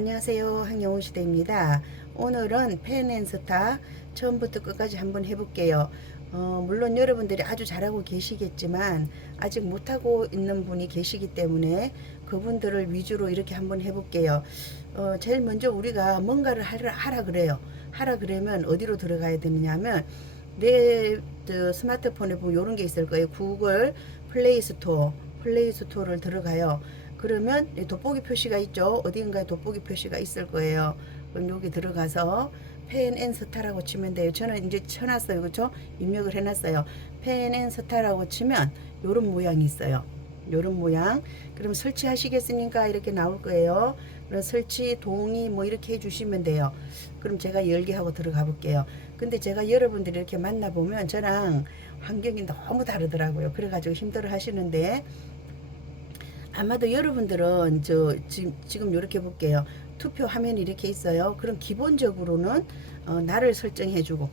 안녕하세요. 한영훈시대입니다. 오늘은 펜앤스타 처음부터 끝까지 한번 해볼게요. 물론 여러분들이 아주 잘하고 계시겠지만 아직 못하고 있는 분이 계시기 때문에 그분들을 위주로 이렇게 한번 해볼게요. 제일 먼저 우리가 뭔가를 하라 그래요. 하라 그러면 어디로 들어가야 되느냐 하면 내 스마트폰에 보면 이런 게 있을 거예요. 구글 플레이스토어를 들어가요. 그러면 돋보기 표시가 있죠. 어딘가에 돋보기 표시가 있을 거예요. 그럼 여기 들어가서 펜앤스타라고 치면 돼요. 저는 이제 쳐놨어요. 그렇죠? 입력을 해놨어요. 펜앤스타라고 치면 요런 모양이 있어요. 요런 모양. 그럼 설치하시겠습니까? 이렇게 나올 거예요. 그럼 설치, 동의 뭐 이렇게 해주시면 돼요. 그럼 제가 열기 하고 들어가 볼게요. 근데 제가 여러분들이 이렇게 만나보면 저랑 환경이 너무 다르더라고요. 그래가지고 힘들어 하시는데 아마도 여러분들은 지금 이렇게 볼게요. 투표 화면이 이렇게 있어요. 그럼 기본적으로는 나를 설정해주고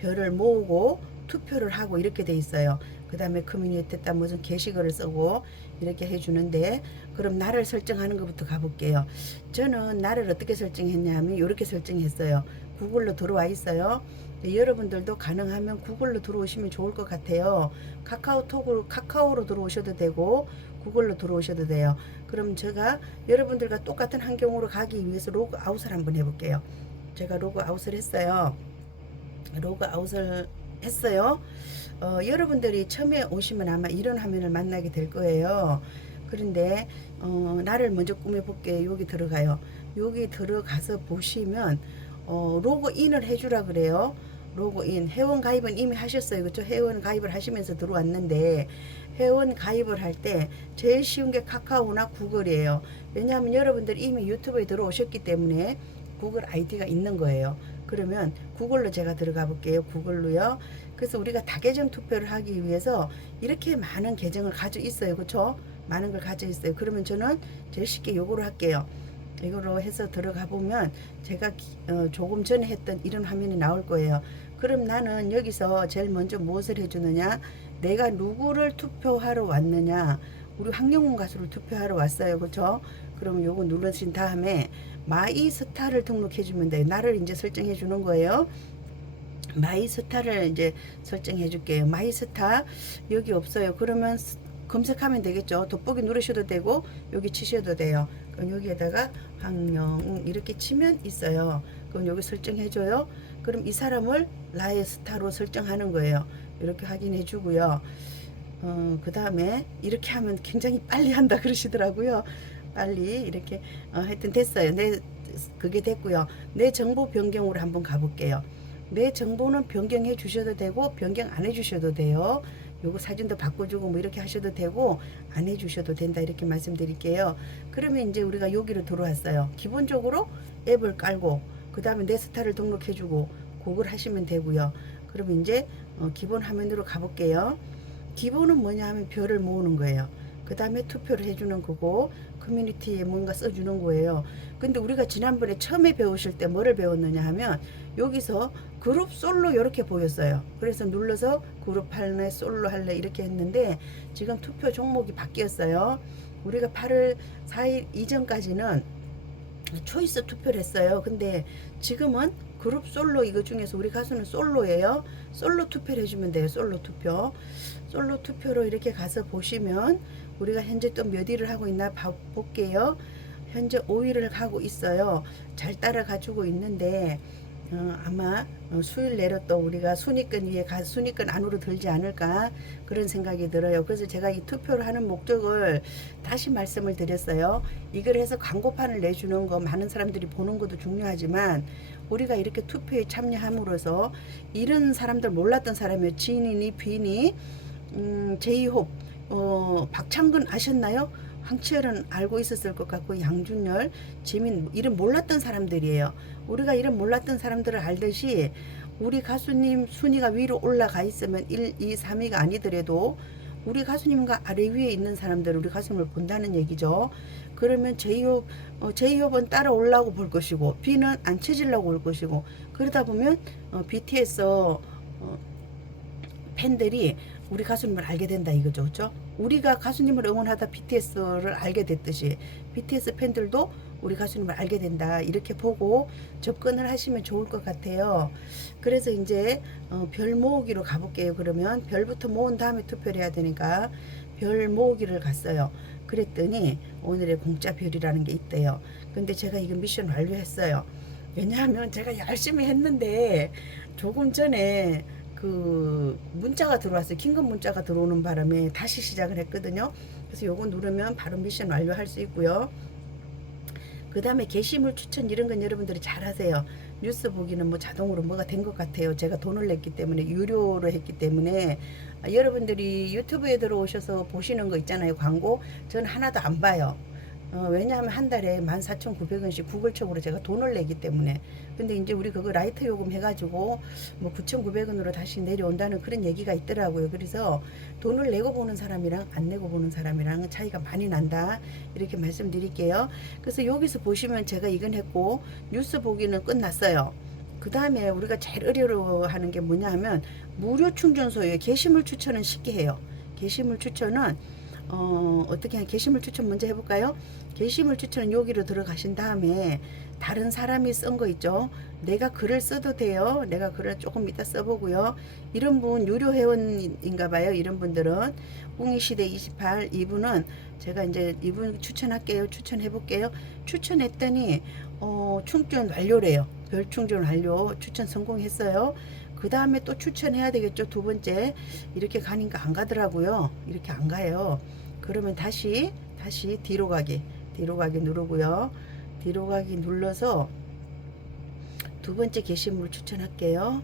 별을 모으고 투표를 하고 이렇게 돼 있어요. 그 다음에 커뮤니티에다 무슨 게시글을 쓰고 이렇게 해주는데 그럼 나를 설정하는 것부터 가볼게요. 저는 나를 어떻게 설정했냐면 이렇게 설정했어요. 구글로 들어와 있어요. 여러분들도 가능하면 구글로 들어오시면 좋을 것 같아요. 카카오로 들어오셔도 되고 구글로 들어오셔도 돼요. 그럼 제가 여러분들과 똑같은 환경으로 가기 위해서 로그아웃을 한번 해볼게요. 제가 로그아웃을 했어요. 여러분들이 처음에 오시면 아마 이런 화면을 만나게 될 거예요. 그런데 나를 먼저 꾸며볼게요. 여기 들어가요. 여기 들어가서 보시면 로그인을 해주라 그래요. 로그인. 회원 가입은 이미 하셨어요. 그렇죠? 회원 가입을 하시면서 들어왔는데 회원 가입을 할 때 제일 쉬운 게 카카오나 구글이에요. 왜냐하면 여러분들이 이미 유튜브에 들어오셨기 때문에 구글 아이디가 있는 거예요. 그러면 구글로 제가 들어가 볼게요. 구글로요. 그래서 우리가 다계정 투표를 하기 위해서 이렇게 많은 계정을 가지고 있어요. 그렇죠? 많은 걸 가지고 있어요. 그러면 저는 제일 쉽게 요거로 할게요. 이거로 해서 들어가 보면 제가 조금 전에 했던 이런 화면이 나올 거예요. 그럼 나는 여기서 제일 먼저 무엇을 해주느냐, 내가 누구를 투표하러 왔느냐, 우리 황영훈 가수를 투표하러 왔어요. 그렇죠? 그러면 요거 누르신 다음에 마이스타를 등록해주면 돼요. 나를 이제 설정해 주는 거예요. 마이스타를 이제 설정해 줄게요. 마이스타 여기 없어요. 그러면 검색하면 되겠죠. 돋보기 누르셔도 되고 여기 치셔도 돼요. 그럼 여기에다가 황영웅 이렇게 치면 있어요. 그럼 여기 설정해 줘요. 그럼 이 사람을 나의 스타로 설정하는 거예요. 이렇게 확인해 주고요. 그 다음에 이렇게 하면 굉장히 빨리 한다 그러시더라고요. 빨리 이렇게 하여튼 됐어요. 그게 됐고요. 내 정보 변경으로 한번 가볼게요. 내 정보는 변경해 주셔도 되고 변경 안 해 주셔도 돼요. 요거 사진도 바꿔주고 뭐 이렇게 하셔도 되고 안 해주셔도 된다 이렇게 말씀드릴게요. 그러면 이제 우리가 여기로 들어왔어요. 기본적으로 앱을 깔고 그 다음에 내 스타를 등록해주고 그걸 하시면 되고요. 그러면 이제 기본 화면으로 가볼게요. 기본은 뭐냐 하면 별을 모으는 거예요. 그 다음에 투표를 해주는 거고 커뮤니티에 뭔가 써주는 거예요. 근데 우리가 지난번에 처음에 배우실 때 뭐를 배웠느냐 하면 여기서 그룹 솔로 이렇게 보였어요. 그래서 눌러서 그룹 할래 솔로 할래 이렇게 했는데 지금 투표 종목이 바뀌었어요. 우리가 8월 4일 이전까지는 초이스 투표를 했어요. 근데 지금은 그룹 솔로 이거 중에서 우리 가수는 솔로예요. 솔로 투표를 해주면 돼요. 솔로 투표. 솔로 투표로 이렇게 가서 보시면 우리가 현재 또 몇 위를 하고 있나 볼게요. 현재 5위를 하고 있어요. 잘 따라가 주고 있는데 아마 수요일 내로 또 우리가 순위권 위에 순위권 안으로 들지 않을까 그런 생각이 들어요. 그래서 제가 이 투표를 하는 목적을 다시 말씀을 드렸어요. 이걸 해서 광고판을 내주는 거 많은 사람들이 보는 것도 중요하지만 우리가 이렇게 투표에 참여함으로써 이런 사람들 몰랐던 사람이에요. 진이니 비니 제이홉 박창근 아셨나요? 황치열은 알고 있었을 것 같고 양준열, 지민 이름 몰랐던 사람들이에요. 우리가 이름 몰랐던 사람들을 알듯이 우리 가수님 순위가 위로 올라가 있으면 1, 2, 3위가 아니더라도 우리 가수님과 아래 위에 있는 사람들 우리 가수님을 본다는 얘기죠. 그러면 제이홉은 따라 올라오고 볼 것이고 B는 안 쳐지려고 올 것이고 그러다 보면 BTS 팬들이 우리 가수님을 알게 된다 이거죠. 그렇죠? 우리가 가수님을 응원하다 BTS를 알게 됐듯이 BTS 팬들도 우리 가수님을 알게 된다. 이렇게 보고 접근을 하시면 좋을 것 같아요. 그래서 이제 별 모으기로 가볼게요. 그러면 별부터 모은 다음에 투표를 해야 되니까 별 모으기를 갔어요. 그랬더니 오늘의 공짜 별이라는 게 있대요. 근데 제가 이거 미션 완료했어요. 왜냐하면 제가 열심히 했는데 조금 전에 그 문자가 들어왔어요. 긴급 문자가 들어오는 바람에 다시 시작을 했거든요. 그래서 요거 누르면 바로 미션 완료할 수 있고요. 그 다음에 게시물 추천 이런 건 여러분들이 잘 하세요. 뉴스 보기는 뭐 자동으로 뭐가 된 것 같아요. 제가 돈을 냈기 때문에 유료로 했기 때문에 여러분들이 유튜브에 들어오셔서 보시는 거 있잖아요. 광고 저는 하나도 안 봐요. 왜냐하면 한 달에 14,900원씩 구글청으로 제가 돈을 내기 때문에. 근데 이제 우리 그거 라이트 요금 해가지고 뭐 9,900원으로 다시 내려온다는 그런 얘기가 있더라고요. 그래서 돈을 내고 보는 사람이랑 안 내고 보는 사람이랑 차이가 많이 난다. 이렇게 말씀드릴게요. 그래서 여기서 보시면 제가 이건 했고 뉴스 보기는 끝났어요. 그 다음에 우리가 제일 어려워하는 게 뭐냐 하면 무료 충전소예요. 게시물 추천은 쉽게 해요. 게시물 추천은 어떻게 하냐, 게시물 추천 먼저 해볼까요? 게시물 추천은 여기로 들어가신 다음에 다른 사람이 쓴 거 있죠. 내가 글을 써도 돼요. 내가 글을 조금 이따 써보고요. 이런 분 유료 회원인가 봐요. 이런 분들은 웅이시대 28 이분은 제가 이제 이분 추천할게요. 추천해볼게요. 추천했더니 충전 완료래요. 별 충전 완료 추천 성공했어요. 그 다음에 또 추천해야 되겠죠. 두 번째 이렇게 가니까 안 가더라고요. 이렇게 안 가요. 그러면 다시 뒤로 가기 누르고요. 뒤로 가기 눌러서 두 번째 게시물 추천할게요.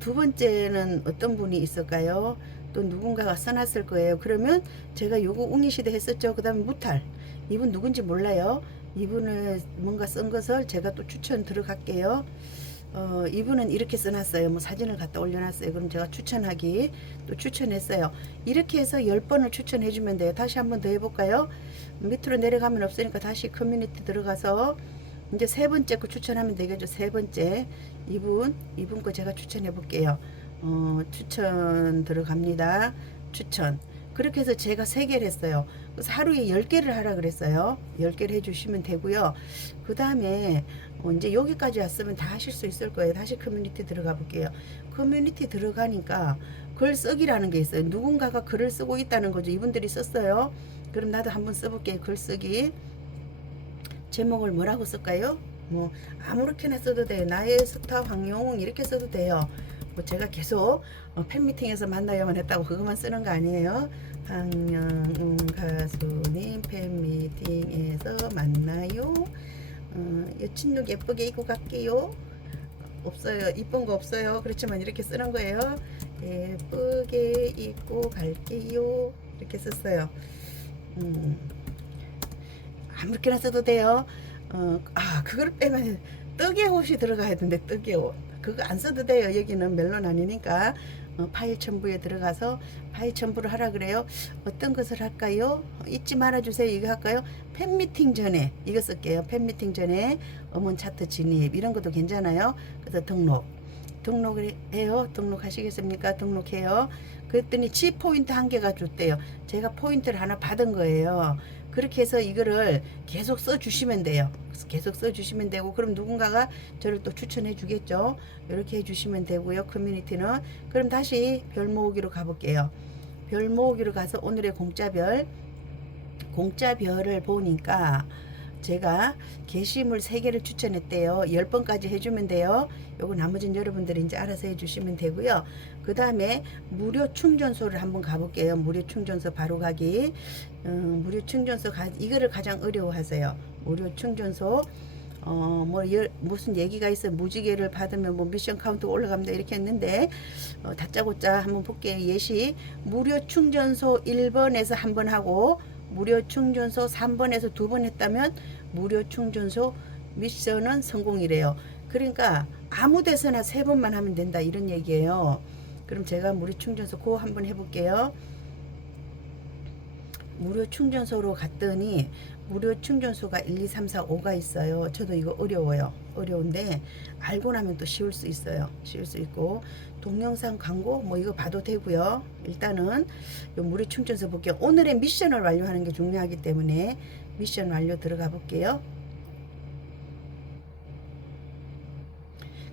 두 번째는 어떤 분이 있을까요? 또 누군가가 써놨을 거예요. 그러면 제가 요거 웅이시대 했었죠. 그 다음에 무탈 이분 누군지 몰라요. 이분을 뭔가 쓴 것을 제가 또 추천 들어갈게요. 이분은 이렇게 써놨어요. 뭐 사진을 갖다 올려놨어요. 그럼 제가 추천하기 또 추천했어요. 이렇게 해서 10번을 추천해주면 돼요. 다시 한번 더 해볼까요? 밑으로 내려가면 없으니까 다시 커뮤니티 들어가서 이제 세 번째 거 추천하면 되겠죠. 세 번째 이분 거 제가 추천해 볼게요. 추천 들어갑니다. 추천. 그렇게 해서 제가 3개를 했어요. 그래서 하루에 10개를 하라 그랬어요. 10개를 해주시면 되고요. 그 다음에 이제 여기까지 왔으면 다 하실 수 있을 거예요. 다시 커뮤니티 들어가 볼게요. 커뮤니티 들어가니까 글 쓰기라는 게 있어요. 누군가가 글을 쓰고 있다는 거죠. 이분들이 썼어요. 그럼 나도 한번 써볼게요. 글 쓰기. 제목을 뭐라고 쓸까요? 뭐 아무렇게나 써도 돼요. 나의 스타 황용웅 이렇게 써도 돼요. 뭐 제가 계속 팬미팅에서 만나야만 했다고 그것만 쓰는 거 아니에요. 황영웅 가수님 팬미팅에서 만나요. 여친룩 예쁘게 입고 갈게요. 없어요. 이쁜 거 없어요. 그렇지만 이렇게 쓰는 거예요. 예쁘게 입고 갈게요. 이렇게 썼어요. 아무렇게나 써도 돼요. 그걸 빼면 떡의 옷이 들어가야 되는데 떡의 옷 그거 안 써도 돼요. 여기는 멜론 아니니까. 파일 첨부에 들어가서 파일 첨부를 하라 그래요. 어떤 것을 할까요? 잊지 말아주세요. 이거 할까요? 팬미팅 전에 이거 쓸게요. 팬미팅 전에 음원 차트 진입 이런 것도 괜찮아요. 그래서 등록을 해요. 등록하시겠습니까? 등록해요. 그랬더니 G 포인트 1개가 줬대요. 제가 포인트를 하나 받은 거예요. 그렇게 해서 이거를 계속 써주시면 돼요. 계속 써주시면 되고 그럼 누군가가 저를 또 추천해 주겠죠. 이렇게 해주시면 되고요. 커뮤니티는 그럼 다시 별 모으기로 가볼게요. 별 모으기로 가서 오늘의 공짜별을 보니까 제가 게시물 3개를 추천했대요. 10번까지 해주면 돼요. 요거 나머지는 여러분들이 이제 알아서 해주시면 되고요. 그 다음에 무료 충전소를 한번 가볼게요. 무료 충전소 바로 가기. 무료 충전소 이거를 가장 어려워하세요. 무료 충전소. 무슨 얘기가 있어요. 무지개를 받으면 뭐 미션 카운트 올라갑니다. 이렇게 했는데, 다짜고짜 한번 볼게요. 예시. 무료 충전소 1번에서 한 번 하고, 무료 충전소 3번에서 2번 했다면, 무료 충전소 미션은 성공이래요. 그러니까, 아무 데서나 3번만 하면 된다. 이런 얘기예요. 그럼 제가 무료 충전소 그거 한번 해볼게요. 무료 충전소로 갔더니 무료 충전소가 1, 2, 3, 4, 5가 있어요. 저도 이거 어려워요. 어려운데 알고 나면 또 쉬울 수 있어요. 쉬울 수 있고 동영상 광고 뭐 이거 봐도 되고요. 일단은 요 무료 충전소 볼게요. 오늘의 미션을 완료하는 게 중요하기 때문에 미션 완료 들어가 볼게요.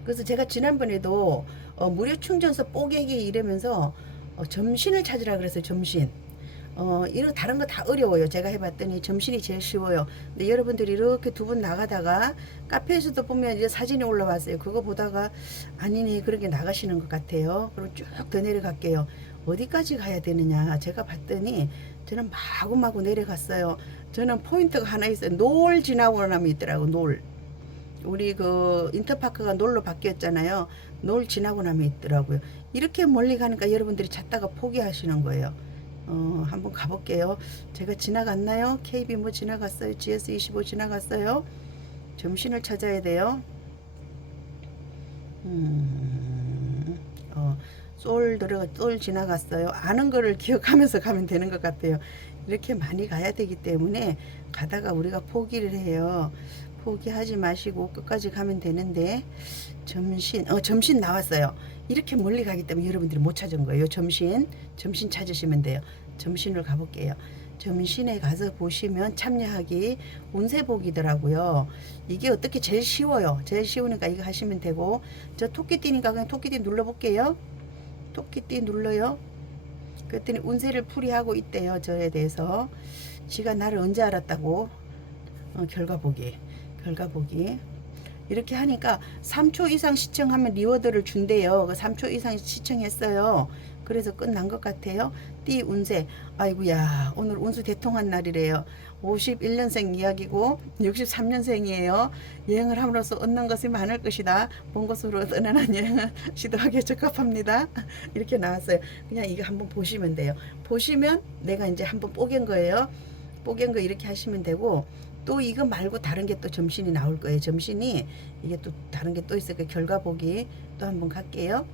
그래서 제가 지난번에도 무료 충전소 뽀개기 이러면서 점신을 찾으라 그랬어요. 점신. 이런 다른 거 다 어려워요. 제가 해봤더니 점신이 제일 쉬워요. 근데 여러분들이 이렇게 두 분 나가다가 카페에서도 보면 이제 사진이 올라왔어요. 그거 보다가 아니네 그렇게 나가시는 것 같아요. 그럼 쭉 더 내려갈게요. 어디까지 가야 되느냐. 제가 봤더니 저는 마구마구 내려갔어요. 저는 포인트가 하나 있어요. 놀 지나고 나면 있더라고. 놀. 우리 그 인터파크가 놀로 바뀌었잖아요. 놀 지나고 나면 있더라고요. 이렇게 멀리 가니까 여러분들이 찾다가 포기하시는 거예요. 한번 가볼게요. 제가 지나갔나요? KB 뭐 지나갔어요? GS25 지나갔어요? 점신을 찾아야 돼요. 솔 지나갔어요. 아는 거를 기억하면서 가면 되는 것 같아요. 이렇게 많이 가야 되기 때문에 가다가 우리가 포기를 해요. 포기하지 마시고 끝까지 가면 되는데 점심 나왔어요. 이렇게 멀리 가기 때문에 여러분들이 못 찾은 거예요. 점심 찾으시면 돼요. 점심을 가볼게요. 점심에 가서 보시면 참여하기 운세복이더라고요. 이게 어떻게 제일 쉬워요. 제일 쉬우니까 이거 하시면 되고 저 토끼띠니까 그냥 토끼띠 눌러볼게요. 토끼띠 눌러요. 그랬더니 운세를 풀이하고 있대요. 저에 대해서 지가 나를 언제 알았다고. 결과 보기 이렇게 하니까 3초 이상 시청하면 리워드를 준대요. 3초 이상 시청했어요. 그래서 끝난 것 같아요. 띠 운세. 아이고야, 오늘 운수 대통한 날이래요. 51년생 이야기고 63년생이에요. 여행을 함으로써 얻는 것이 많을 것이다. 본 곳으로 떠나는 여행을 시도하기에 적합합니다. 이렇게 나왔어요. 그냥 이거 한번 보시면 돼요. 보시면 내가 이제 한번 뽀갠 거예요. 뽀갠 거 이렇게 하시면 되고 또 이거 말고 다른 게 또 점신이 나올 거예요. 점신이 이게 또 다른 게 또 있어요. 그 결과 보기 또 한번 갈게요.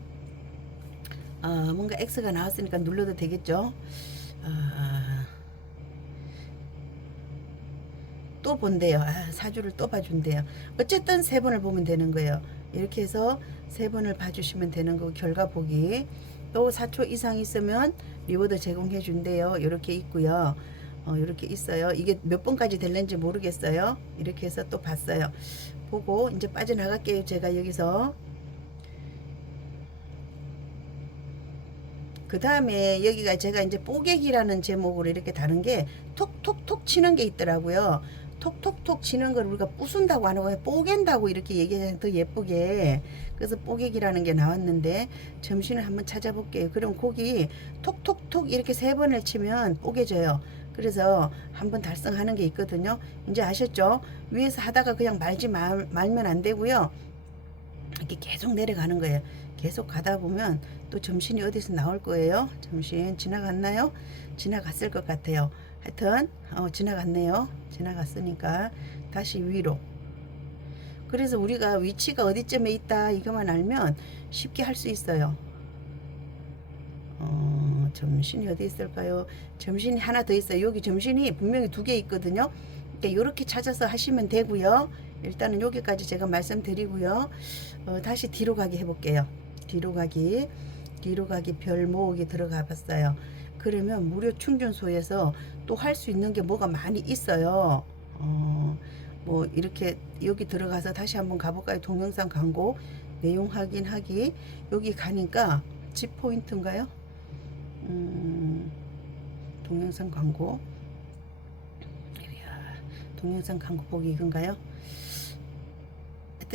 뭔가 X가 나왔으니까 눌러도 되겠죠. 또 본대요. 사주를 또 봐준대요. 어쨌든 세 번을 보면 되는 거예요. 이렇게 해서 세 번을 봐주시면 되는 거고 결과 보기 또 4초 이상 있으면 리워드 제공해 준대요. 이렇게 있고요. 이렇게 있어요. 이게 몇 번까지 될는지 모르겠어요. 이렇게 해서 또 봤어요. 보고 이제 빠져나갈게요. 제가 여기서 그 다음에 여기가 제가 이제 뽀개기라는 제목으로 이렇게 다른 게 톡톡톡 치는 게 있더라고요. 톡톡톡 치는 걸 우리가 부순다고 안 하고 뽀갠다고 이렇게 얘기하면 더 예쁘게. 그래서 뽀개기라는 게 나왔는데 점심을 한번 찾아볼게요. 그럼 거기 톡톡톡 이렇게 세 번을 치면 뽀개져요. 그래서 한번 달성하는 게 있거든요. 이제 아셨죠? 위에서 하다가 그냥 말면 안 되고요. 이렇게 계속 내려가는 거예요. 계속 가다 보면 또 점심이 어디서 나올 거예요. 점심 지나갔나요? 지나갔을 것 같아요. 하여튼 지나갔네요. 지나갔으니까 다시 위로. 그래서 우리가 위치가 어디쯤에 있다 이것만 알면 쉽게 할 수 있어요. 점심이 어디 있을까요? 점심이 하나 더 있어요. 여기 점심이 분명히 2개 있거든요. 그러니까 이렇게 찾아서 하시면 되고요. 일단은 여기까지 제가 말씀드리고요. 다시 뒤로 가기 해볼게요. 뒤로 가기 별 모으기 들어가 봤어요. 그러면 무료 충전소에서 또 할 수 있는 게 뭐가 많이 있어요. 뭐 이렇게 여기 들어가서 다시 한번 가볼까요? 동영상 광고 내용 확인하기 여기 가니까 집 포인트인가요? 동영상 광고 동영상 광고 보기 이건가요?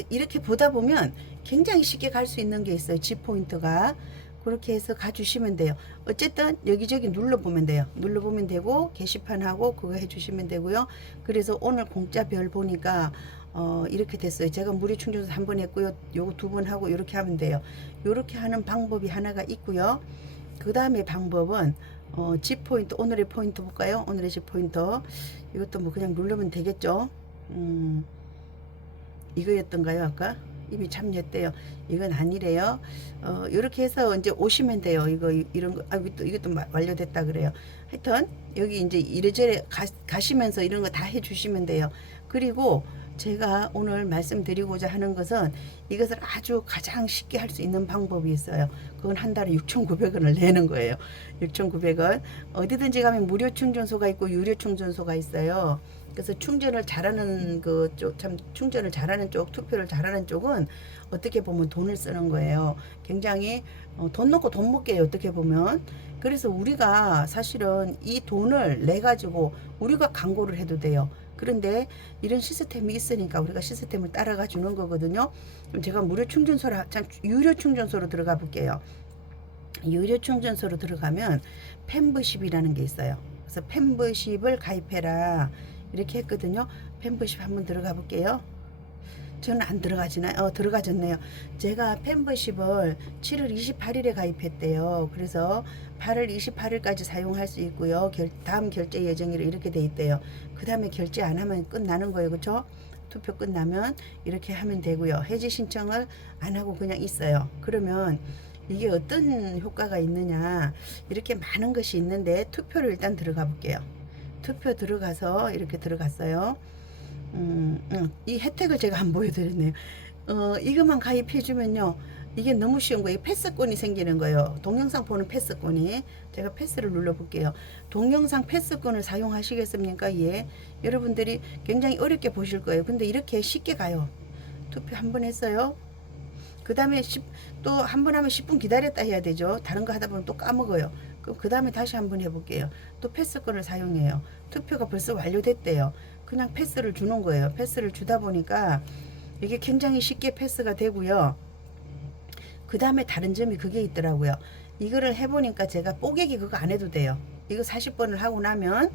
이렇게 보다 보면 굉장히 쉽게 갈 수 있는 게 있어요. 집 포인트가 그렇게 해서 가주시면 돼요. 어쨌든 여기저기 눌러보면 돼요. 눌러보면 되고 게시판하고 그거 해주시면 되고요. 그래서 오늘 공짜 별 보니까 이렇게 됐어요. 제가 무료 충전소 한 번 했고요. 요거 2번 하고 이렇게 하면 돼요. 이렇게 하는 방법이 하나가 있고요. 그 다음에 방법은 집 포인트 오늘의 포인트 볼까요? 오늘의 집 포인트 이것도 뭐 그냥 누르면 되겠죠. 이거였던가요 아까? 이미 참여했대요. 이건 아니래요. 이렇게 해서 이제 오시면 돼요. 이런 거, 이것도 완료됐다 그래요. 하여튼, 여기 이제 이래저래 가시면서 이런 거 다 해주시면 돼요. 그리고 제가 오늘 말씀드리고자 하는 것은 이것을 아주 가장 쉽게 할 수 있는 방법이 있어요. 그건 한 달에 6,900원을 내는 거예요. 6,900원. 어디든지 가면 무료 충전소가 있고 유료 충전소가 있어요. 그래서 충전을 잘하는 충전을 잘하는 쪽, 투표를 잘하는 쪽은 어떻게 보면 돈을 쓰는 거예요. 굉장히 돈 넣고 돈 먹게요. 어떻게 보면. 그래서 우리가 사실은 이 돈을 내 가지고 우리가 광고를 해도 돼요. 그런데 이런 시스템이 있으니까 우리가 시스템을 따라가 주는 거거든요. 그럼 제가 유료 충전소로 들어가 볼게요. 유료 충전소로 들어가면 membership이라는 게 있어요. 그래서 membership을 가입해라 이렇게 했거든요. 멤버십 한번 들어가 볼게요. 저는 안 들어가지나요? 들어가졌네요. 제가 멤버십을 7월 28일에 가입했대요. 그래서 8월 28일까지 사용할 수 있고요. 다음 결제 예정일로 이렇게 돼 있대요. 그 다음에 결제 안 하면 끝나는 거예요. 그렇죠? 투표 끝나면 이렇게 하면 되고요. 해지 신청을 안 하고 그냥 있어요. 그러면 이게 어떤 효과가 있느냐, 이렇게 많은 것이 있는데 투표를 일단 들어가 볼게요. 투표 들어가서 이렇게 들어갔어요. 이 혜택을 제가 안 보여드렸네요. 이것만 가입해주면요, 이게 너무 쉬운 거예요. 패스권이 생기는 거예요. 동영상 보는 패스권이. 제가 패스를 눌러볼게요. 동영상 패스권을 사용하시겠습니까? 예. 여러분들이 굉장히 어렵게 보실 거예요. 근데 이렇게 쉽게 가요. 투표 한 번 했어요. 그 다음에 또 한 번 하면 10분 기다렸다 해야 되죠. 다른 거 하다 보면 또 까먹어요. 그 다음에 다시 한번 해볼게요. 또 패스권을 사용해요. 투표가 벌써 완료됐대요. 그냥 패스를 주는 거예요. 패스를 주다 보니까 이게 굉장히 쉽게 패스가 되고요. 그 다음에 다른 점이 그게 있더라고요. 이거를 해보니까 제가 뽀개기 그거 안 해도 돼요. 이거 40번을 하고 나면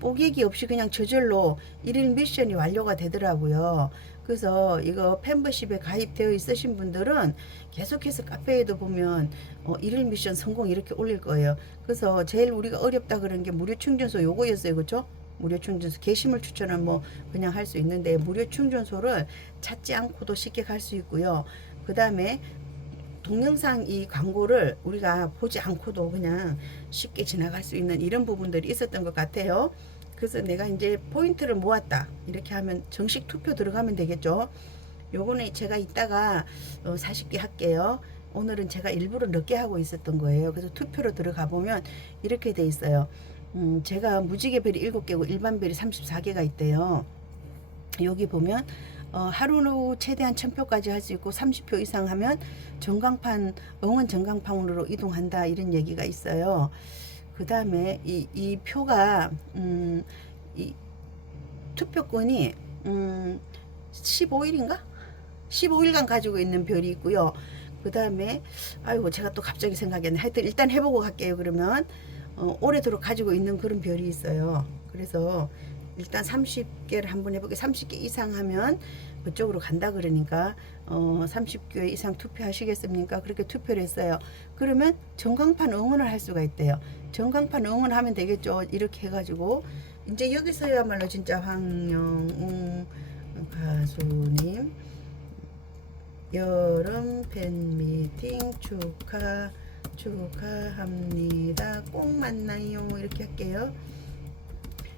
뽀개기 없이 그냥 저절로 1일 미션이 완료가 되더라고요. 그래서 이거 멤버십에 가입되어 있으신 분들은 계속해서 카페에도 보면 1일 미션 성공 이렇게 올릴 거예요. 그래서 제일 우리가 어렵다 그런 게 무료 충전소 요거였어요. 그렇죠? 무료 충전소 게시물 추천은 뭐 그냥 할 수 있는데 무료 충전소를 찾지 않고도 쉽게 갈 수 있고요. 그 다음에 동영상 이 광고를 우리가 보지 않고도 그냥 쉽게 지나갈 수 있는 이런 부분들이 있었던 것 같아요. 그래서 내가 이제 포인트를 모았다 이렇게 하면 정식 투표 들어가면 되겠죠. 요거는 제가 이따가 40개 할게요. 오늘은 제가 일부러 늦게 하고 있었던 거예요. 그래서 투표로 들어가 보면 이렇게 돼 있어요. 제가 무지개별이 7개고 일반별이 34개가 있대요. 여기 보면 하루 최대한 1000표까지 할 수 있고 30표 이상 하면 응원 전광판으로 이동한다 이런 얘기가 있어요. 그 다음에 이 표가 이 투표권이 15일인가? 15일간 가지고 있는 별이 있고요. 그 다음에 아이고 제가 또 갑자기 생각이 안 나. 하여튼 일단 해보고 갈게요. 그러면 오래도록 가지고 있는 그런 별이 있어요. 그래서 일단 30개를 한번 해볼게요. 30개 이상 하면 그쪽으로 간다 그러니까 30개 이상 투표하시겠습니까? 그렇게 투표를 했어요. 그러면 전광판 응원을 할 수가 있대요. 전광판 응원하면 되겠죠. 이렇게 해가지고 이제 여기서야말로 진짜 황영웅 가수님 여름 팬미팅 축하합니다. 꼭 만나요. 이렇게 할게요.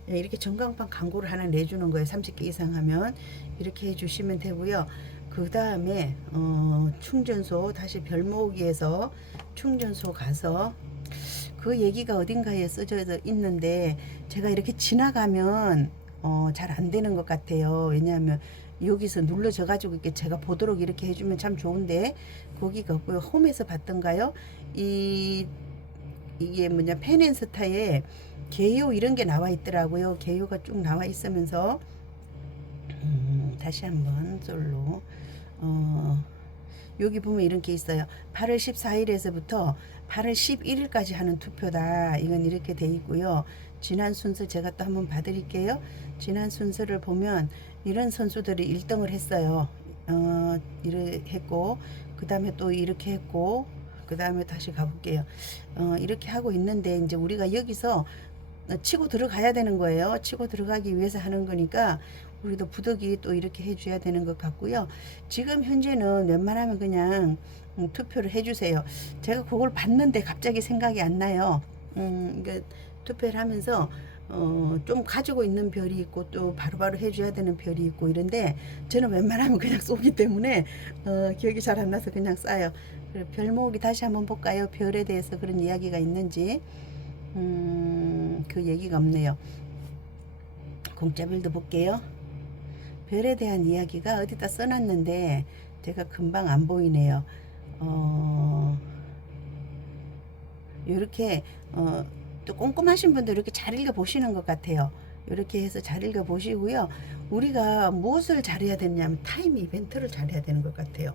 이렇게 전광판 광고를 하나 내주는 거예요. 30개 이상 하면 이렇게 해주시면 되고요. 그 다음에 충전소 다시 별 모으기에서 충전소 가서 그 얘기가 어딘가에 써져 있는데 제가 이렇게 지나가면 잘 안 되는 것 같아요. 왜냐하면 여기서 눌러져 가지고 이렇게 제가 보도록 이렇게 해주면 참 좋은데 거기가 없고요. 홈에서 봤던가요? 이게 뭐냐 펜앤스타에 개요 이런 게 나와 있더라고요. 개요가 쭉 나와 있으면서 다시 한번 솔로 여기 보면 이런 게 있어요. 8월 14일에서부터 8월 11일까지 하는 투표다. 이건 이렇게 돼 있고요. 지난 순서 제가 또 한번 봐드릴게요. 지난 순서를 보면 이런 선수들이 1등을 했어요. 이렇게 했고 그 다음에 또 이렇게 했고 그 다음에 다시 가볼게요. 이렇게 하고 있는데 이제 우리가 여기서 치고 들어가야 되는 거예요. 치고 들어가기 위해서 하는 거니까 우리도 부득이 또 이렇게 해줘야 되는 것 같고요. 지금 현재는 웬만하면 그냥 투표를 해주세요. 제가 그걸 봤는데 갑자기 생각이 안 나요. 그러니까 투표를 하면서 좀 가지고 있는 별이 있고 또 바로바로 해줘야 되는 별이 있고 이런데 저는 웬만하면 그냥 쏘기 때문에 기억이 잘 안 나서 그냥 쏴요. 별 모으기 다시 한번 볼까요? 별에 대해서 그런 이야기가 있는지. 그 얘기가 없네요. 공짜별도 볼게요. 별에 대한 이야기가 어디다 써놨는데 제가 금방 안 보이네요. 이렇게 또 꼼꼼하신 분들 이렇게 잘 읽어 보시는 것 같아요. 이렇게 해서 잘 읽어 보시고요. 우리가 무엇을 잘해야 되냐면 타임 이벤트를 잘해야 되는 것 같아요.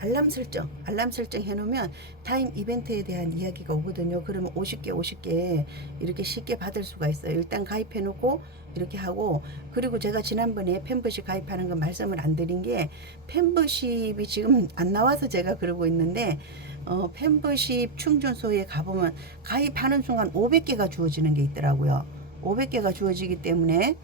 알람 설정 해놓으면 타임 이벤트에 대한 이야기가 오거든요. 그러면 50개 이렇게 쉽게 받을 수가 있어요. 일단 가입해 놓고 이렇게 하고, 그리고 제가 지난번에 membership 가입하는 거 말씀을 안 드린 게, membership이 지금 안 나와서 제가 그러고 있는데, 멤버십 충전소에 가보면 가입하는 순간 500개가 주어지는 게 있더라고요. 500개가 주어지기 때문에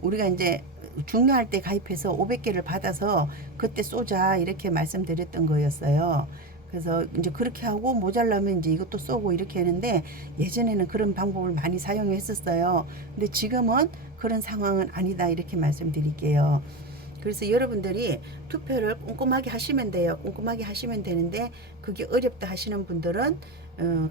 우리가 이제 중요할 때 가입해서 500개를 받아서 그때 쏘자 이렇게 말씀드렸던 거였어요. 그래서 이제 그렇게 하고 모자라면 이제 이것도 쏘고 이렇게 하는데, 예전에는 그런 방법을 많이 사용했었어요. 근데 지금은 그런 상황은 아니다 이렇게 말씀드릴게요. 그래서 여러분들이 투표를 꼼꼼하게 하시면 돼요. 꼼꼼하게 하시면 되는데 그게 어렵다 하시는 분들은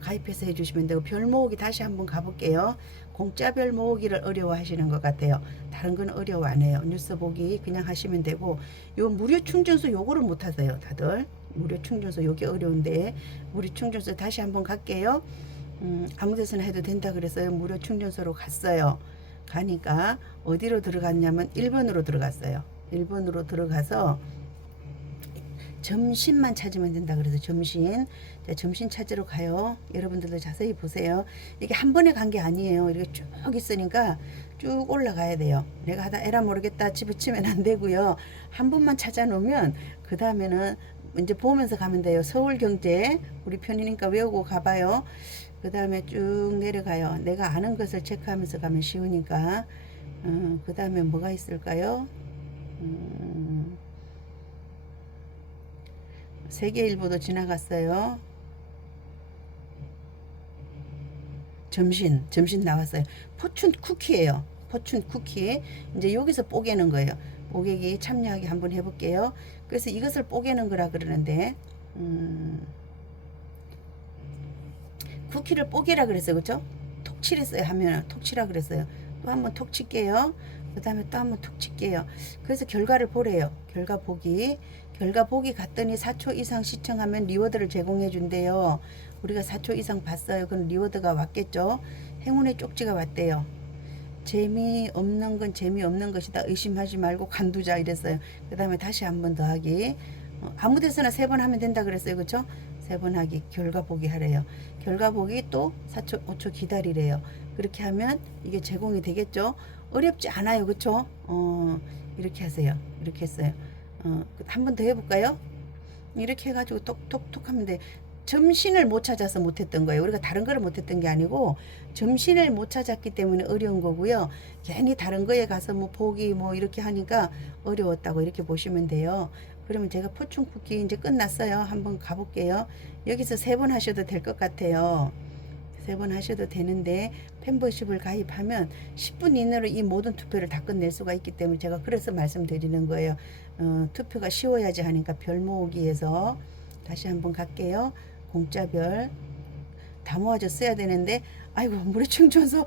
가입해서 해주시면 되고, 별 모으기 다시 한번 가볼게요. 공짜 별 모으기를 어려워하시는 것 같아요. 다른 건 어려워 안 해요. 뉴스 보기 그냥 하시면 되고, 요 무료 충전소 요거를 못 하세요. 다들 무료 충전소 요게 어려운데, 무료 충전소 다시 한번 갈게요. 아무 데서나 해도 된다 그래서요. 무료 충전소로 갔어요. 가니까 어디로 들어갔냐면 1번으로 들어갔어요. 1번으로 들어가서 점심만 찾으면 된다 그래서 점심, 점심 찾으러 가요. 여러분들도 자세히 보세요. 이게 한 번에 간 게 아니에요. 이렇게 쭉 있으니까 쭉 올라가야 돼요. 내가 하다 에라 모르겠다 집어치면 안 되고요. 한 번만 찾아 놓으면 그 다음에는 이제 보면서 가면 돼요. 서울경제 우리 편이니까 외우고 가봐요. 그 다음에 쭉 내려가요. 내가 아는 것을 체크하면서 가면 쉬우니까. 그 다음에 뭐가 있을까요? 세계일보도 지나갔어요. 점심 나왔어요. 포춘 쿠키예요. 포춘 쿠키. 이제 여기서 뽀개는 거예요. 뽀개기 참여하기 한번 해볼게요. 그래서 이것을 뽀개는 거라 그러는데, 쿠키를 뽀개라 그랬어요. 그쵸? 톡 칠했어요. 하면 톡 치라 그랬어요. 또 한번 톡 칠게요. 그 다음에 또 한번 톡 칠게요. 그래서 결과를 보래요. 결과 보기 갔더니 4초 이상 시청하면 리워드를 제공해 준대요. 우리가 4초 이상 봤어요. 그럼 리워드가 왔겠죠. 행운의 쪽지가 왔대요. 재미없는 건 재미없는 것이다. 의심하지 말고 관두자 이랬어요. 그 다음에 다시 한 번 더 하기. 아무 데서나 3번 하면 된다 그랬어요. 그쵸? 3번 하기. 결과 보기 하래요. 결과 보기 또 4초 5초 기다리래요. 그렇게 하면 이게 제공이 되겠죠. 어렵지 않아요. 그쵸? 이렇게 하세요. 이렇게 했어요. 한 번 더 해볼까요? 이렇게 해가지고 톡톡톡 하면 돼. 점신을 못 찾아서 못했던 거예요. 우리가 다른 거를 못했던 게 아니고 점신을 못 찾았기 때문에 어려운 거고요. 괜히 다른 거에 가서 뭐 보기 뭐 이렇게 하니까 어려웠다고 이렇게 보시면 돼요. 그러면 제가 포춘 쿠키 이제 끝났어요. 한번 가볼게요. 여기서 3번 하셔도 될 것 같아요. 3번 하셔도 되는데, 멤버십을 가입하면 10분 이내로 이 모든 투표를 다 끝낼 수가 있기 때문에 제가 그래서 말씀드리는 거예요. 투표가 쉬워야지 하니까 별 모으기에서 다시 한번 갈게요. 공짜 별 다 모아져 써야 되는데, 아이고 무료 충전소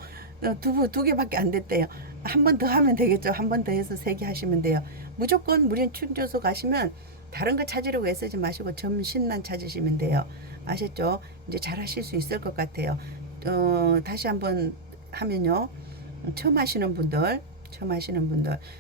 두 개밖에 안 됐대요. 한 번 더 하면 되겠죠. 한 번 더 해서 3개 하시면 돼요. 무조건 무료 충전소 가시면 다른 거 찾으려고 애쓰지 마시고 점심만 찾으시면 돼요. 아셨죠? 이제 잘 하실 수 있을 것 같아요. 다시 한번 하면요. 처음 하시는 분들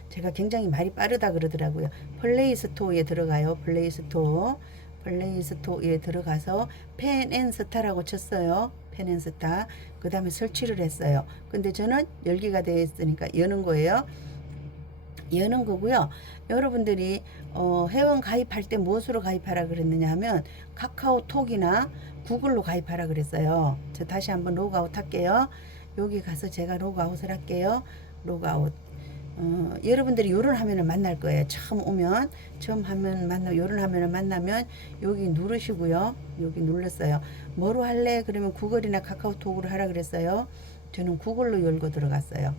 제가 굉장히 말이 빠르다 그러더라고요. 플레이 스토어에 들어가요. 플레이 스토어에 들어가서 펜앤스타라고 쳤어요. 펜앤스타. 그 다음에 설치를 했어요. 근데 저는 열기가 되어 있으니까 여는 거예요. 여는 거고요. 여러분들이 회원 가입할 때 무엇으로 가입하라 그랬느냐 하면 카카오톡이나 구글로 가입하라 그랬어요. 저 다시 한번 로그아웃 할게요. 여기 가서 제가 로그아웃을 할게요. 로그아웃. 여러분들이 요런 화면을 만날 거예요. 처음 하면 요런 화면을 만나면 여기 누르시고요. 여기 눌렀어요. 뭐로 할래? 그러면 구글이나 카카오톡으로 하라 그랬어요. 저는 구글로 열고 들어갔어요.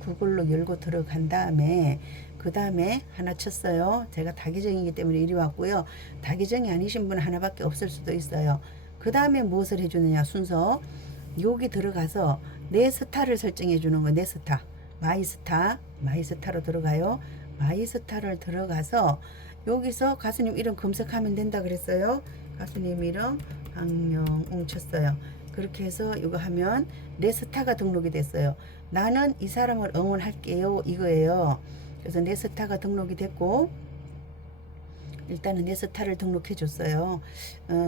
구글로 열고 들어간 다음에 그 다음에 하나 쳤어요. 제가 다계정이기 때문에 이리 왔고요. 다계정이 아니신 분 하나밖에 없을 수도 있어요. 그 다음에 무엇을 해주느냐 순서. 여기 들어가서 내 스타를 설정해 주는 거예요. 내 스타. 마이스타로 들어가요. 마이스타를 들어가서 여기서 가수님 이름 검색하면 된다 그랬어요. 가수님 이름 박영웅 쳤어요. 그렇게 해서 이거 하면 내 스타가 등록이 됐어요. 나는 이 사람을 응원할게요 이거예요. 그래서 내 스타가 등록이 됐고 일단은 내 스타를 등록해 줬어요.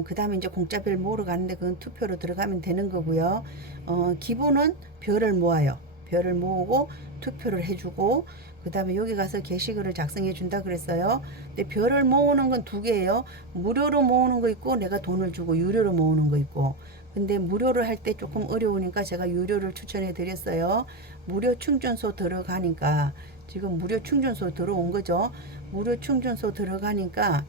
그 다음에 이제 공짜별 모으러 가는데 그건 투표로 들어가면 되는 거고요. 기본은 별을 모아요. 별을 모으고 투표를 해주고 그 다음에 여기 가서 게시글을 작성해 준다 그랬어요. 근데 별을 모으는 건 두 개예요. 무료로 모으는 거 있고 내가 돈을 주고 유료로 모으는 거 있고. 근데 무료를 할 때 조금 어려우니까 제가 유료를 추천해 드렸어요. 무료 충전소 들어가니까 지금 무료 충전소 들어온 거죠. 무료 충전소 들어가니까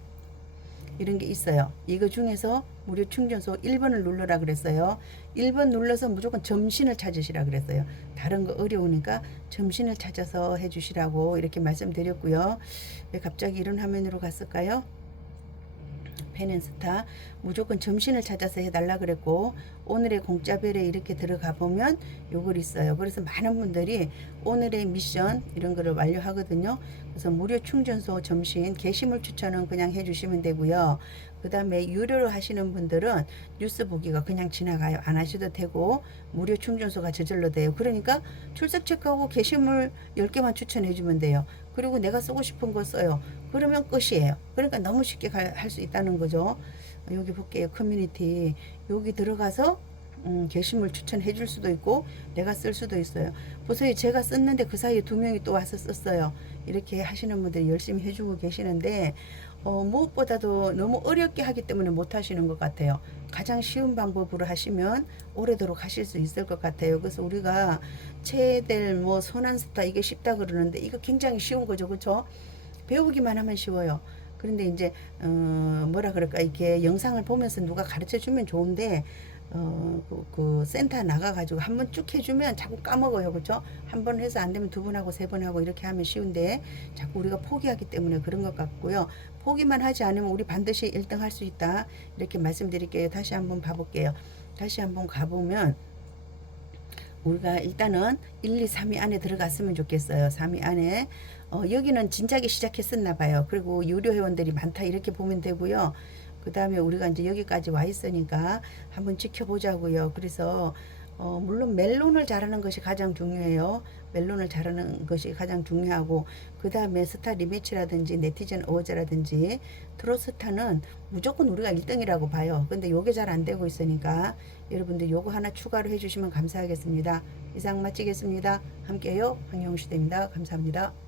이런 게 있어요. 이거 중에서 무료 충전소 1번을 눌러라 그랬어요. 1번 눌러서 무조건 점신을 찾으시라 그랬어요. 다른 거 어려우니까 점신을 찾아서 해주시라고 이렇게 말씀드렸고요. 왜 갑자기 이런 화면으로 갔을까요? 펜앤스타 무조건 점신을 찾아서 해달라 그랬고 오늘의 공짜별에 이렇게 들어가 보면 요걸 있어요. 그래서 많은 분들이 오늘의 미션 이런 거를 완료하거든요. 그래서 무료 충전소 점심 게시물 추천은 그냥 해주시면 되고요. 그 다음에 유료로 하시는 분들은 뉴스 보기가 그냥 지나가요. 안 하셔도 되고 무료 충전소가 저절로 돼요. 그러니까 출석 체크하고 게시물 10개만 추천해 주면 돼요. 그리고 내가 쓰고 싶은 거 써요. 그러면 끝이에요. 그러니까 너무 쉽게 할 수 있다는 거죠. 여기 볼게요. 커뮤니티 여기 들어가서 게시물 추천해 줄 수도 있고 내가 쓸 수도 있어요. 보세요. 제가 썼는데 그 사이에 2명이 또 와서 썼어요. 이렇게 하시는 분들이 열심히 해주고 계시는데 무엇보다도 너무 어렵게 하기 때문에 못 하시는 것 같아요. 가장 쉬운 방법으로 하시면 오래도록 하실 수 있을 것 같아요. 그래서 우리가 체델 뭐 손안스타 이게 쉽다 그러는데 이거 굉장히 쉬운 거죠. 그렇죠? 배우기만 하면 쉬워요. 그런데 이제 뭐라 그럴까 이렇게 영상을 보면서 누가 가르쳐 주면 좋은데 그 센터 나가가지고 한번 쭉 해주면 자꾸 까먹어요. 그렇죠? 한 번 해서 안 되면 2번 하고 3번 하고 이렇게 하면 쉬운데 자꾸 우리가 포기하기 때문에 그런 것 같고요. 포기만 하지 않으면 우리 반드시 1등 할 수 있다. 이렇게 말씀드릴게요. 다시 한번 봐볼게요. 다시 한번 가보면 우리가 일단은 1, 2, 3위 안에 들어갔으면 좋겠어요. 3위 안에. 여기는 진작에 시작했었나 봐요. 그리고 유료 회원들이 많다 이렇게 보면 되고요. 그 다음에 우리가 이제 여기까지 와 있으니까 한번 지켜보자고요. 그래서 물론 멜론을 잘하는 것이 가장 중요해요. 멜론을 잘하는 것이 가장 중요하고 그 다음에 스타 리매치라든지 네티즌 어워즈라든지 트로스타는 무조건 우리가 1등이라고 봐요. 근데 요게 잘 안 되고 있으니까 여러분들 요거 하나 추가로 해주시면 감사하겠습니다. 이상 마치겠습니다. 함께요. 황영시대입니다. 감사합니다.